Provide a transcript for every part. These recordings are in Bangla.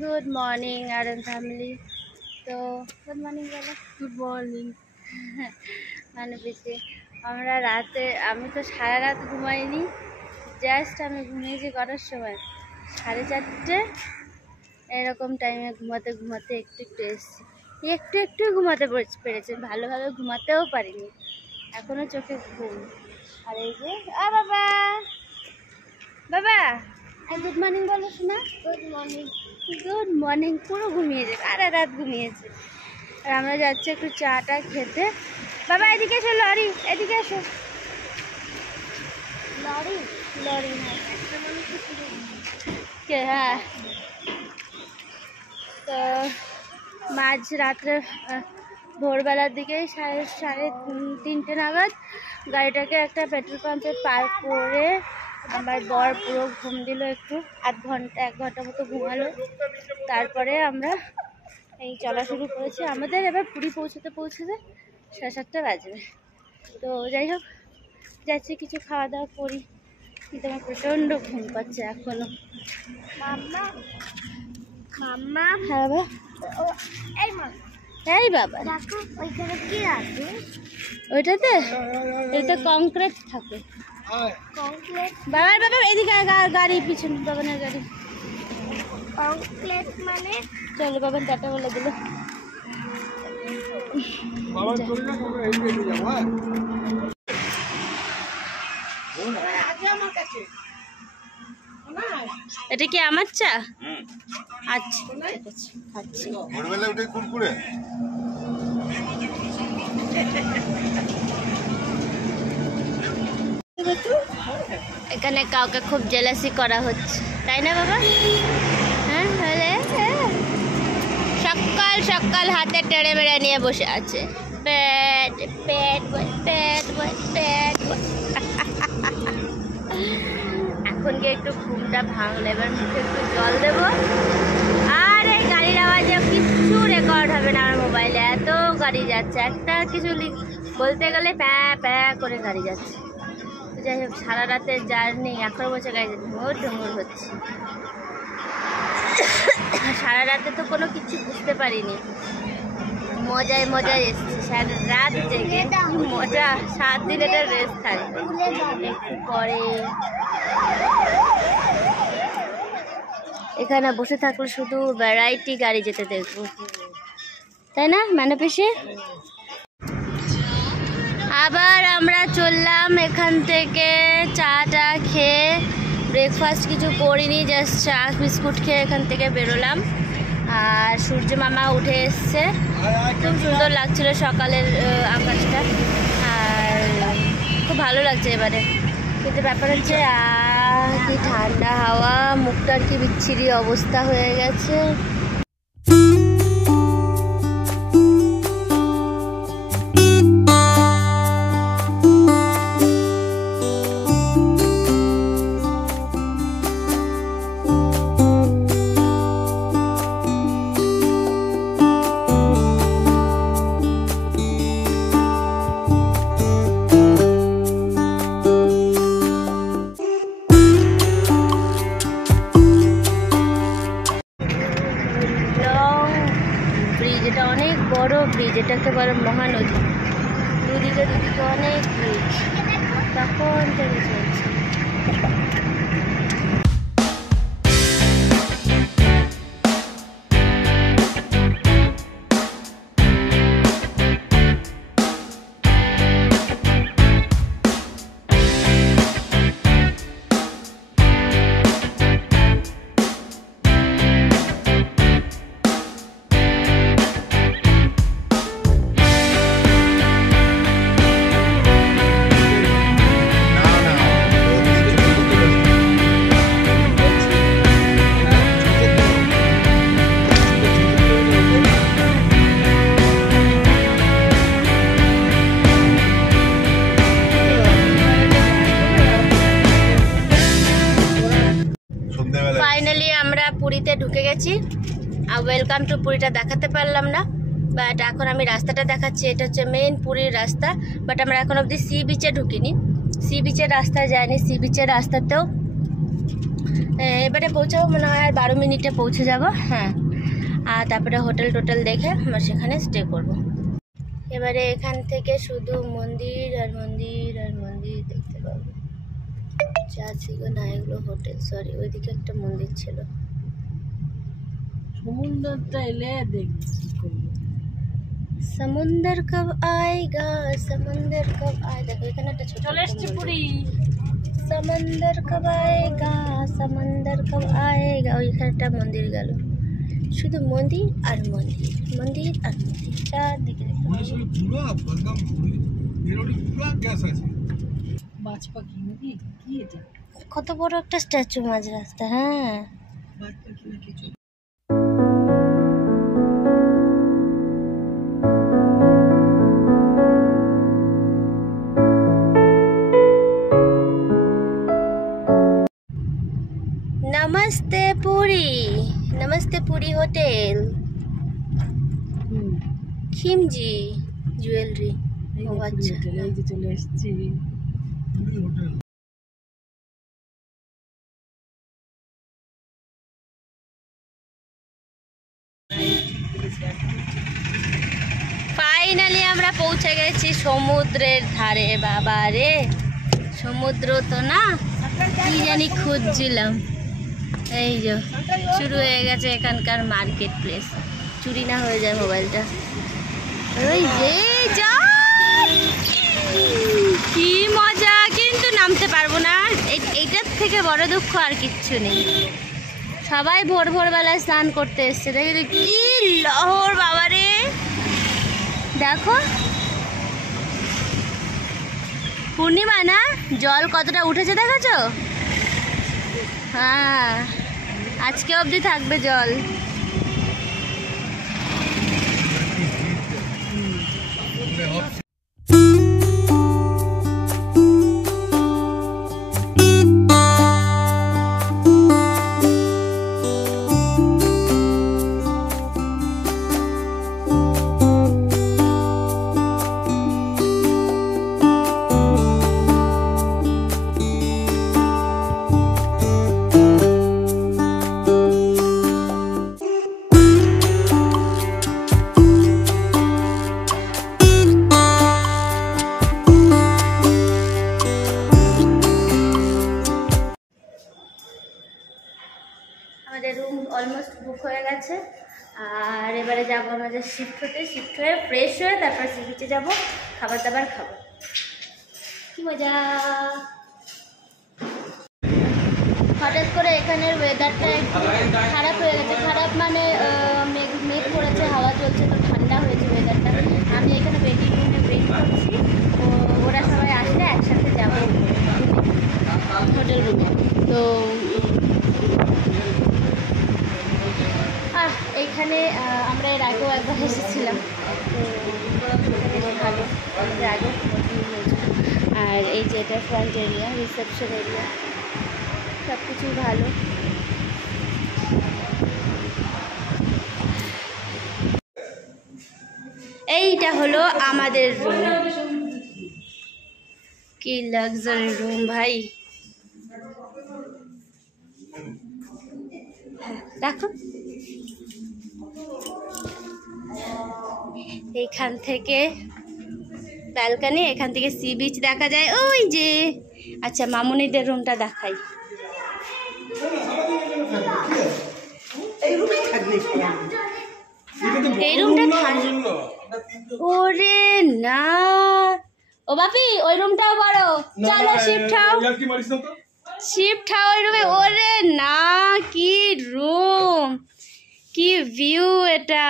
Good morning R family. তো গুড মর্নিং বলো। Good morning. মানে বেশি আমরা রাতে, আমি তো সারা রাত ঘুমাইনি, জাস্ট আমি ঘুমিয়েছি কটার সময়, 4:30 এরকম টাইমে। ঘুমাতে ঘুমাতে একটু একটু এসেছি, একটু ঘুমাতে পেরেছি, ভালোভাবে ঘুমাতেও পারিনি, এখনো চোখে ঘুম। আর এই যে বাবা বাবা গুড মর্নিং বলো শোনা। Good morning. Good morning. পুরো ঘুমিয়েছে, সারা রাত ঘুমিয়েছে। আর আমরা যাচ্ছি একটু চাটা খেতে। বাবা এদিকে এসো, লরি এদিকে এসো। লরি লরি একটা মানুষ কে? হ্যাঁ, তো মাঝ রাত্রে ভোরবেলার দিকেই সাড়ে 3টে নাগাদ গাড়িটাকে একটা পেট্রোল পাম্পে পার্ক করে আমার বর পুরো ঘুম দিল, একটু 1 ঘন্টা মতো ঘুমালো। তারপরে আমরা এই চলা শুরু করেছি। আমাদের এবার পুরী পৌঁছতে 7:30 বাজবে। তো যাই হোক, যাচ্ছি কিছু খাওয়া দাওয়া করি, কিন্তু আমার প্রচণ্ড ঘুম পাচ্ছে এখনো। মাম্মা মাম্মা হ্যাঁ বাবা। এই মা, এই বাবা দেখো ওইখানে কি আছে? ওইটাতে এটা কংক্রিট থাকে। কংক্রিট বাবা এদিকে গাড়ি, পিছনে বাবানের গাড়ি। কংক্রিট মানে চলো বাবান টাটা বলে দিল। এটা কি আমার চা? আচ্ছা ঠিক আছে, খাচ্ছি। ভোরবেলা উঠে কুরকুরে এখানে কাউকে খুব জেলাসি করা হচ্ছে, তাই না বাবা? হ্যাঁ, সকাল সকাল হাতে টেড়ে মেড়ে নিয়ে বসে আছে। পেট পেট বয়, পেট বয়, পেট বয়। এখন গিয়ে একটু ঘুমটা ভাঙলে, এবার মুখে একটু জল দেবো। আর এই গাড়ির আওয়াজে কিচ্ছু রেকর্ড হবে না আমার মোবাইলে, এত গাড়ি যাচ্ছে। একটা কিছু বলতে গেলে প্যা প্যা করে গাড়ি যাচ্ছে। যাই হোক, সারা রাতের জার্নি, এখনো বসে গাড়ি ঢুমুর হচ্ছে। সারা রাতে তো কোনো কিছু বুঝতে পারিনি, মজায় এসেছি। সারা রাত জেগে মজা, 7 দিনের রেস্ট থাকবে একটু পরে। এখানে বসে থাকলে শুধু ভ্যারাইটি গাড়ি যেতে দেখবো, তাই না মানে পিসি? আবার আমরা চললাম এখান থেকে চাটা খেয়ে। ব্রেকফাস্ট কিছু করিনি, জাস্ট চা বিস্কুট খেয়ে এখান থেকে বেরোলাম। আর সূর্য মামা উঠে এসছে, খুব সুন্দর লাগছিল সকালের আকাশটা, আর খুব ভালো লাগছে এবারে। কিন্তু ব্যাপার হচ্ছে কি ঠান্ডা হাওয়া, মুখটার কি বিচ্ছিরি অবস্থা হয়ে গেছে। এটা অনেক বড় ব্রিজ, এটাকে বলে মহানদী। দুদিকে অনেক ব্রিজ, তখন থেকে চলছে। ফাইনালি আমরা পুরীতে ঢুকে গেছি। ওয়েলকাম টু পুরীটা দেখাতে পারলাম না, বাট এখন আমি রাস্তাটা দেখাচ্ছি। এটা হচ্ছে মেইন পুরীর রাস্তা, বাট আমরা এখন অবধি সি বিচে ঢুকিনি, সি বিচের রাস্তায় যাইনি। সি বিচের রাস্তাতেও এবারে পৌঁছাবো মনে হয় আর 12 মিনিটে পৌঁছে যাব। হ্যাঁ, আর তারপরে হোটেল টোটেল দেখে আমরা সেখানে স্টে করব। এবারে এখান থেকে শুধু মন্দির আর মন্দির আর মন্দির দেখতে পাবো। চার্চিগো না, এগুলো হোটেল, সরি ওইদিকে একটা মন্দির ছিল। সমুদ্রটা এলে দেখবি সমুদ্র কব আয়েগা, সমুদ্র কব আয়েগা। দেখো এখানে একটা ছোট চলে এসছি পুরী। সমুদ্র কব আয়েগা, সমুদ্র কব আয়েগা। ওইখানে একটা মন্দির গেল, শুধু মন্দির আর মন্দির, মন্দির আর মন্দির, চারদিকে দেখতে পাচ্ছি। বাজ পাখি নাকি কি এটা? কত বড় একটা স্ট্যাচু মাঝ রাস্তা। হ্যাঁ, বাজ পাখি নাকি? नमस्ते पुरी, नमस्ते पुरी होटल, खिमजी ज्वेलरी। ও আচ্ছা, এই যে চলে এসছি। ফাইনালি আমরা পৌঁছে গেছি সমুদ্রের ধারে। বাবা রে, সমুদ্র তো না, কি জানি খুঁজছিলাম। এই যে শুরু হয়ে গেছে এখানকার মার্কেট প্লেস। চুরি না হয়ে যায় মোবাইলটা। ওই যে কি মজা, কিন্তু নামতে পারবো না। এইটার থেকে বড় দুঃখ আর কিচ্ছু নেই। সবাই ভোর ভোরবেলায় স্নান করতে এসছে। দেখি কি লহর বাবারে, দেখো পূর্ণিমা না, জল কতটা উঠেছে দেখেছো? হ্যাঁ, আজকে অবধি থাকবে জল। আমাদের রুম অলমোস্ট বুক হয়ে গেছে। আর এবারে যাবো আমাদের শিফট হয়ে ফ্রেশ হয়ে তারপর সি বিচে যাবো, খাবার দাবার খাবো। কি মজা। হঠাৎ করে এখানের ওয়েদারটা একটু খারাপ হয়ে গেছে। খারাপ মানে মেঘ পড়েছে, হাওয়া চলছে, তো ঠান্ডা হয়েছে ওয়েদারটা। আমি এখানে ওয়েটিং রুমে ওয়েট করছি, ওরা সবাই আসলে একসাথে যাবো হোটেল রুমে। তো এইখানে আমরা এর আগেও একবার এসেছিলাম, বেশ ভালো, এর আগেও আর এই যে এটা ফ্রন্ট এরিয়া, রিসেপশন এরিয়া, সব কিছুই ভালো। এইটা হলো আমাদের রুম। কি লাক্সারি রুম ভাই, দেখো এইখান থেকে ব্যালকনি, এখান থেকে সি বিচ দেখা যায় ওই যে। আচ্ছা, মামুনিদের রুমটা দেখাই। এই রুমটা ওরে না, ও বাপি ওই রুমটাও বড়, চলো শিফট হাও ওই রুমে। ওরে না, কি রুম, কি ভিউ, এটা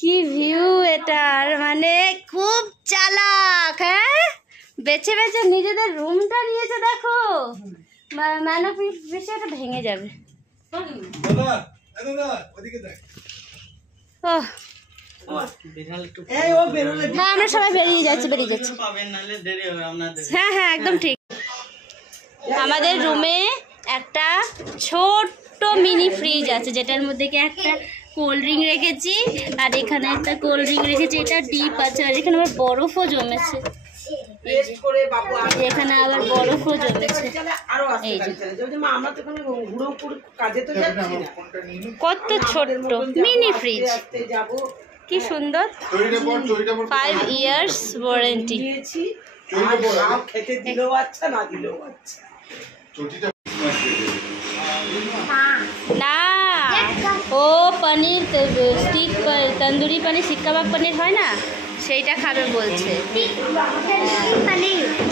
কি ভিউ এটার, মানে খুব চালাক। হ্যাঁ, বেছে বেছে নিজেদের রুমটা নিয়েছে। দেখো মানবিক বিষয়টা ভেঙে যাবে। হ্যাঁ, আমরা সবাই বেরিয়ে যাচ্ছি। হ্যাঁ হ্যাঁ, একদম ঠিক। আমাদের রুমে একটা ছোট্ট মিনি ফ্রিজ আছে, যেটার মধ্যে কি একটা কোল্ড ড্রিঙ্ক রেখেছি, আর এখানে একটা কোল্ড ড্রিঙ্ক রেখেছি। এটা ডিপ আছে, আর এখানে আমার বরফও জমেছে। টেস্ট করে বাবু এই যে এখানে আবার বরফও জমেছে। আরো আসতে এই যে পারে যদি মা আমরা তো কোনো ঘুরো কাজে তো যাচ্ছি না কত ছোট্ট মিনি ফ্রিজ, আসতে যাব কি সুন্দর। 5 ইয়ার্স ওয়ারেন্টি। দিয়েছি আর সব খেতে দিলেও আচ্ছা না দিলেও আচ্ছা না ও পনির স্টিক তন্দুরি পনির শিক কাবাব পনির হয় না, সেইটা খাবে বলছে।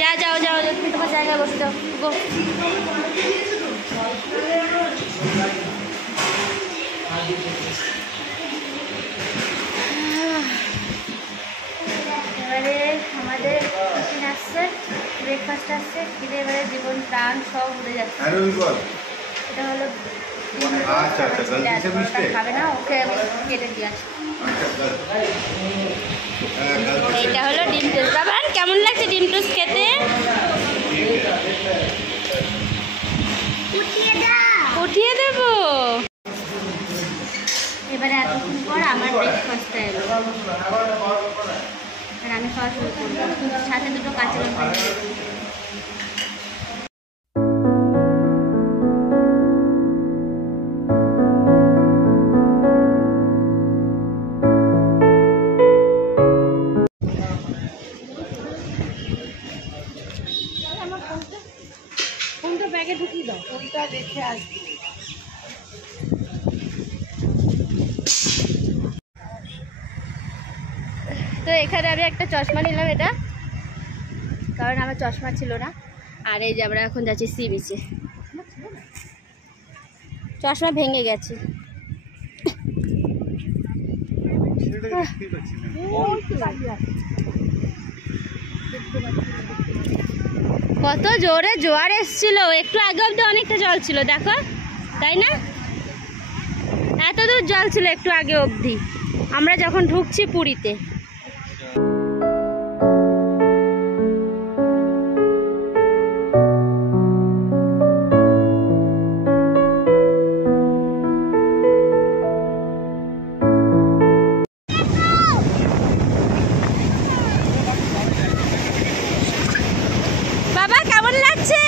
যা যাও যাও তুমি তোমার জায়গায় বসে যাও গো। এবারে আমাদের টিফিন আসছে, ব্রেকফাস্ট আসছে, খিদে এবারে জীবন প্রাণ সব উড়ে যাচ্ছে। এটা হলো খাবে না, ওকে আমি কেটে দিয়ে আসি। এইটা হলো ডিম টোস্ট। বাবা কেমন লাগছে ডিম টোস্ট খেতে? উঠিয়ে দেবো। এবারে এতক্ষণ পর আমার ব্রেকফাস্টটা এলো, আর আমি খাওয়া শুরু করবো, সাথে দুটো কাঁচা লঙ্কা। কোনটা ব্যাগে ঢুকিয়ে দাও কোনটা দেখে আসবি তো এখানে আমি একটা চশমা নিলাম, এটা কারণ আমার চশমা ছিল না। আর এই যে আমরা এখন যাচ্ছি সি বিচে, চশমা ভেঙে গেছে। কত জোরে জোয়ার এসছিল, একটু আগে অব্দি অনেকটা জল ছিল দেখো, তাই না? এত দূর জল ছিল একটু আগে অবধি, আমরা যখন ঢুকছি পুরীতে। বাবা কেমন লাগছে?